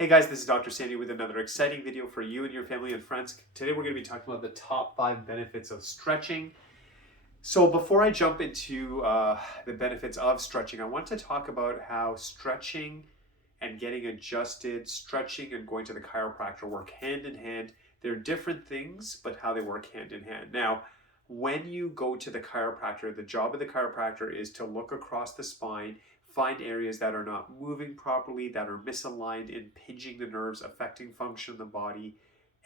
Hey guys, this is Dr. Sandy with another exciting video for you and your family and friends. Today we're going to be talking about the top 5 benefits of stretching. So before I jump into the benefits of stretching, I want to talk about how stretching and getting adjusted, stretching and going to the chiropractor work hand in hand. They're different things, but how they work hand in hand. Now, when you go to the chiropractor, the job of the chiropractor is to look across the spine, find areas that are not moving properly, that are misaligned, impinging the nerves, affecting function of the body,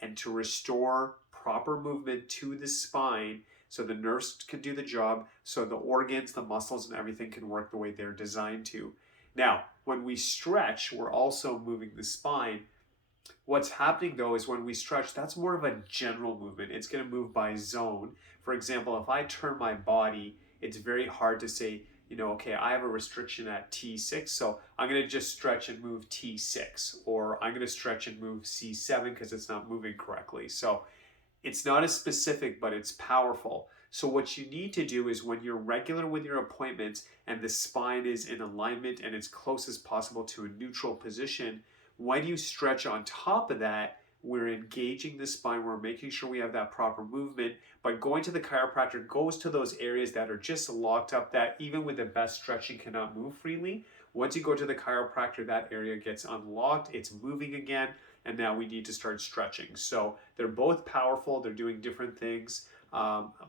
and to restore proper movement to the spine so the nerves can do the job, so the organs, the muscles, and everything can work the way they're designed to. Now, when we stretch, we're also moving the spine. What's happening though is when we stretch, that's more of a general movement. It's going to move by zone. For example, if I turn my body, it's very hard to say, okay, I have a restriction at T6, so I'm going to just stretch and move T6, or I'm going to stretch and move C7 because it's not moving correctly. So it's not as specific, but it's powerful. So what you need to do is when you're regular with your appointments and the spine is in alignment and as close as possible to a neutral position, when you stretch on top of that, we're engaging the spine, we're making sure we have that proper movement, but going to the chiropractor goes to those areas that are just locked up that even with the best stretching cannot move freely. Once you go to the chiropractor, that area gets unlocked, it's moving again, and now we need to start stretching. So they're both powerful, they're doing different things.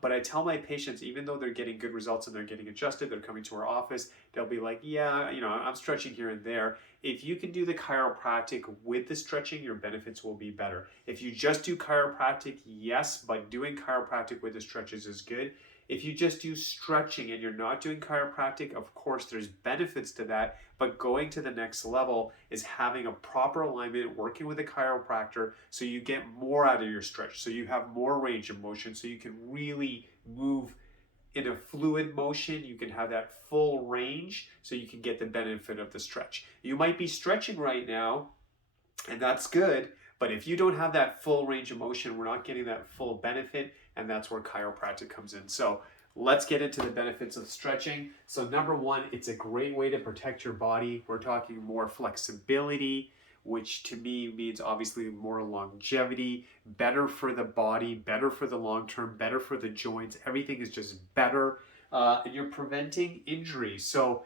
But I tell my patients, even though they're getting good results and they're getting adjusted, they're coming to our office, they'll be like, yeah, I'm stretching here and there. If you can do the chiropractic with the stretching, your benefits will be better. If you just do chiropractic, yes, but doing chiropractic with the stretches is good. If you just do stretching and you're not doing chiropractic, of course, there's benefits to that, but going to the next level is having a proper alignment, working with a chiropractor so you get more out of your stretch, so you have more range of motion, so you can really move in a fluid motion, you can have that full range so you can get the benefit of the stretch. You might be stretching right now, and that's good, but if you don't have that full range of motion, we're not getting that full benefit, and that's where chiropractic comes in. So let's get into the benefits of stretching. So number one, it's a great way to protect your body. We're talking more flexibility, which to me means obviously more longevity, better for the body, better for the long term, better for the joints. Everything is just better. And you're preventing injury. So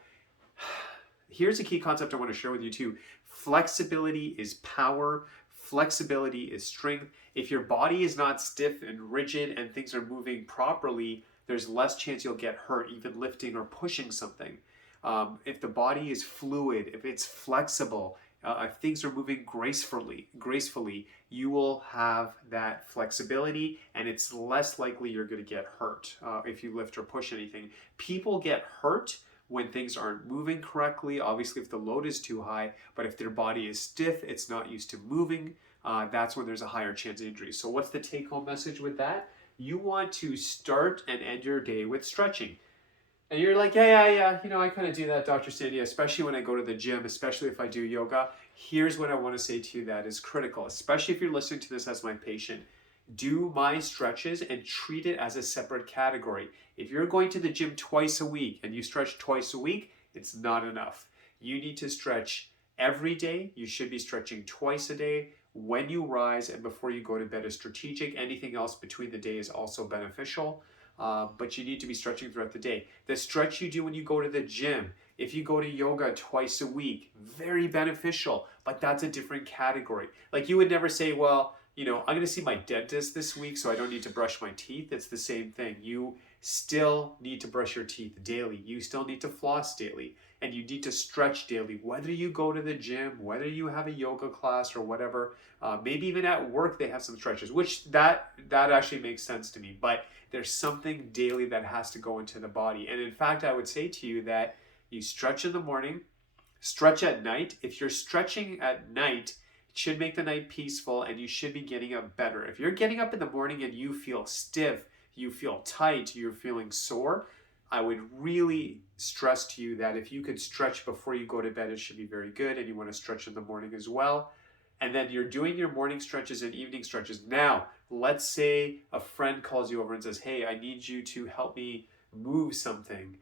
here's a key concept I want to share with you too. Flexibility is power. Flexibility is strength. If your body is not stiff and rigid and things are moving properly, there's less chance you'll get hurt even lifting or pushing something. If the body is fluid, if it's flexible, if things are moving gracefully, you will have that flexibility, and it's less likely you're going to get hurt if you lift or push anything. People get hurt when things aren't moving correctly, obviously if the load is too high, but if their body is stiff, it's not used to moving, that's when there's a higher chance of injury. So what's the take-home message with that? You want to start and end your day with stretching. And you're like, yeah, I kind of do that, Dr. Sandy, especially when I go to the gym, especially if I do yoga. Here's what I want to say to you that is critical, especially if you're listening to this as my patient. Do my stretches and treat it as a separate category. If you're going to the gym twice a week and you stretch twice a week, it's not enough. You need to stretch every day. You should be stretching twice a day. When you rise and before you go to bed is strategic. Anything else between the day is also beneficial. But you need to be stretching throughout the day. The stretch you do when you go to the gym, if you go to yoga twice a week, very beneficial, but that's a different category. Like you would never say, well, I'm going to see my dentist this week, so I don't need to brush my teeth. It's the same thing. You still need to brush your teeth daily. You still need to floss daily, and you need to stretch daily, whether you go to the gym, whether you have a yoga class or whatever. Maybe even at work they have some stretches, which that actually makes sense to me. But there's something daily that has to go into the body. And in fact, I would say to you that you stretch in the morning, stretch at night. If you're stretching at night, it should make the night peaceful and you should be getting up better. If you're getting up in the morning and you feel stiff, you feel tight, you're feeling sore, I would really stress to you that if you could stretch before you go to bed, it should be very good, and you want to stretch in the morning as well. And then you're doing your morning stretches and evening stretches. Now, let's say a friend calls you over and says, hey, I need you to help me move something.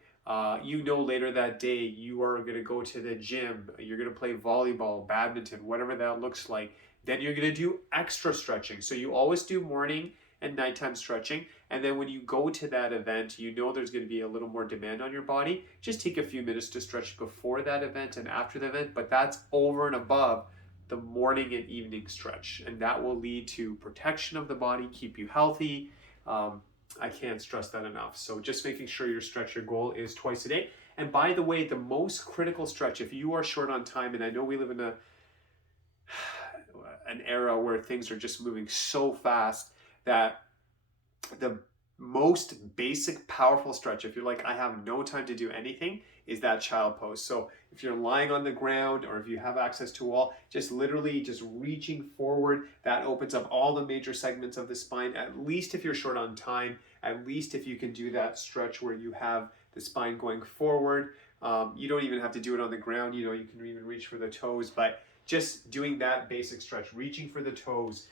You know later that day you are going to go to the gym, you're going to play volleyball, badminton, whatever that looks like. Then you're going to do extra stretching. So you always do morning and nighttime stretching. And then when you go to that event, you know there's going to be a little more demand on your body. Just take a few minutes to stretch before that event and after the event, but that's over and above the morning and evening stretch. And that will lead to protection of the body, keep you healthy. I can't stress that enough. So just making sure your stretch, your goal is twice a day. And by the way, the most critical stretch, if you are short on time, and I know we live in an era where things are just moving so fast, that the most basic powerful stretch, if you're like, I have no time to do anything, is that child pose. So if you're lying on the ground or if you have access to a wall, just literally just reaching forward, that opens up all the major segments of the spine. At least if you're short on time, at least if you can do that stretch where you have the spine going forward. You don't even have to do it on the ground, you can even reach for the toes, but just doing that basic stretch, reaching for the toes,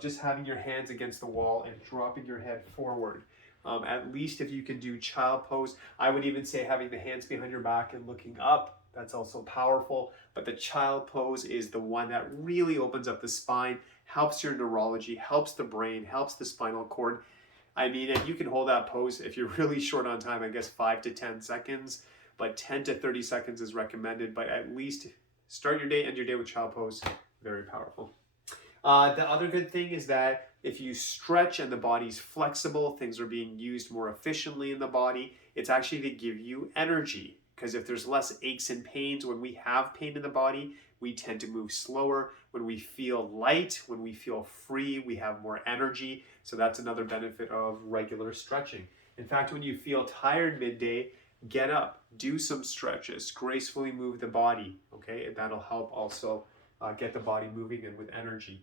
just having your hands against the wall and dropping your head forward. At least if you can do child pose, I would even say having the hands behind your back and looking up, that's also powerful. But the child pose is the one that really opens up the spine, helps your neurology, helps the brain, helps the spinal cord. I mean, and you can hold that pose if you're really short on time, I guess 5 to 10 seconds, but 10 to 30 seconds is recommended. But at least start your day, end your day with child pose. Very powerful. The other good thing is that if you stretch and the body's flexible, things are being used more efficiently in the body. It's actually to give you energy, because if there's less aches and pains, when we have pain in the body, we tend to move slower. When we feel light, when we feel free, we have more energy. So that's another benefit of regular stretching. In fact, when you feel tired midday, get up, do some stretches, gracefully move the body, okay? And that'll help also get the body moving and with energy.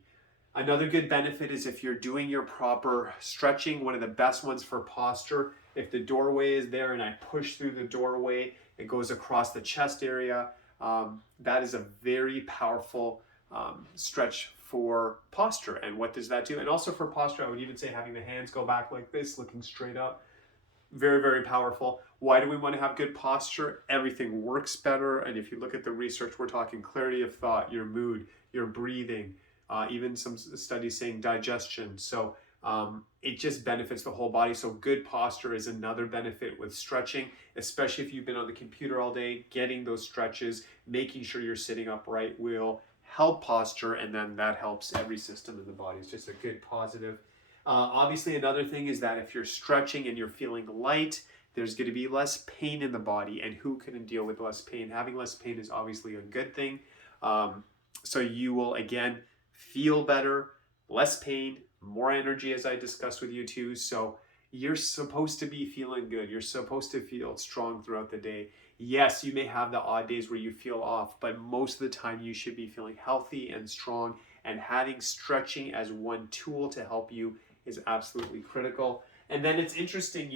Another good benefit is if you're doing your proper stretching, one of the best ones for posture, if the doorway is there and I push through the doorway, it goes across the chest area. That is a very powerful stretch for posture. And what does that do? And also for posture, I would even say having the hands go back like this, looking straight up. Very, very powerful. Why do we want to have good posture? Everything works better. And if you look at the research, we're talking clarity of thought, your mood, your breathing, even some studies saying digestion. So it just benefits the whole body. So good posture is another benefit with stretching, especially if you've been on the computer all day. Getting those stretches, making sure you're sitting upright will help posture, and then that helps every system in the body. It's just a good positive. Obviously, another thing is that if you're stretching and you're feeling light, there's going to be less pain in the body. And who can deal with less pain? Having less pain is obviously a good thing. So you will, again, feel better, less pain, more energy, as I discussed with you too. So you're supposed to be feeling good. You're supposed to feel strong throughout the day. Yes, you may have the odd days where you feel off, but most of the time you should be feeling healthy and strong. And having stretching as one tool to help you is absolutely critical. And then it's interesting,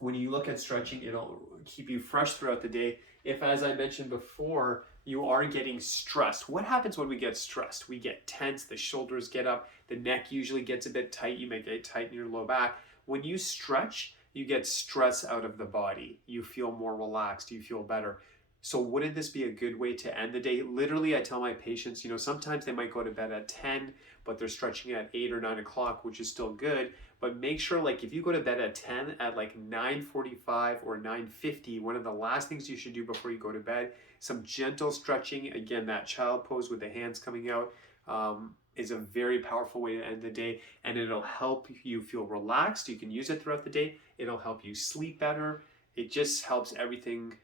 when you look at stretching, it'll keep you fresh throughout the day. If, as I mentioned before, you are getting stressed. What happens when we get stressed? We get tense, the shoulders get up, the neck usually gets a bit tight, you may get tight in your low back. When you stretch, you get stress out of the body. You feel more relaxed, you feel better. So wouldn't this be a good way to end the day? Literally, I tell my patients, sometimes they might go to bed at 10, but they're stretching at 8 or 9 o'clock, which is still good. But make sure, if you go to bed at 10, at 9:45 or 9:50, one of the last things you should do before you go to bed, some gentle stretching. Again, that child pose with the hands coming out is a very powerful way to end the day, and it'll help you feel relaxed. You can use it throughout the day. It'll help you sleep better. It just helps everything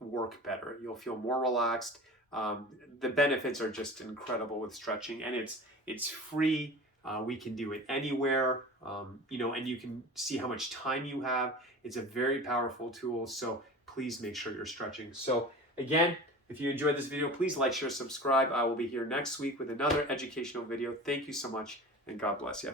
work better. You'll feel more relaxed. The benefits are just incredible with stretching, and it's free. We can do it anywhere, and you can see how much time you have. It's a very powerful tool, so please make sure you're stretching. So again, if you enjoyed this video, please like, share, subscribe. I will be here next week with another educational video. Thank you so much, and God bless you.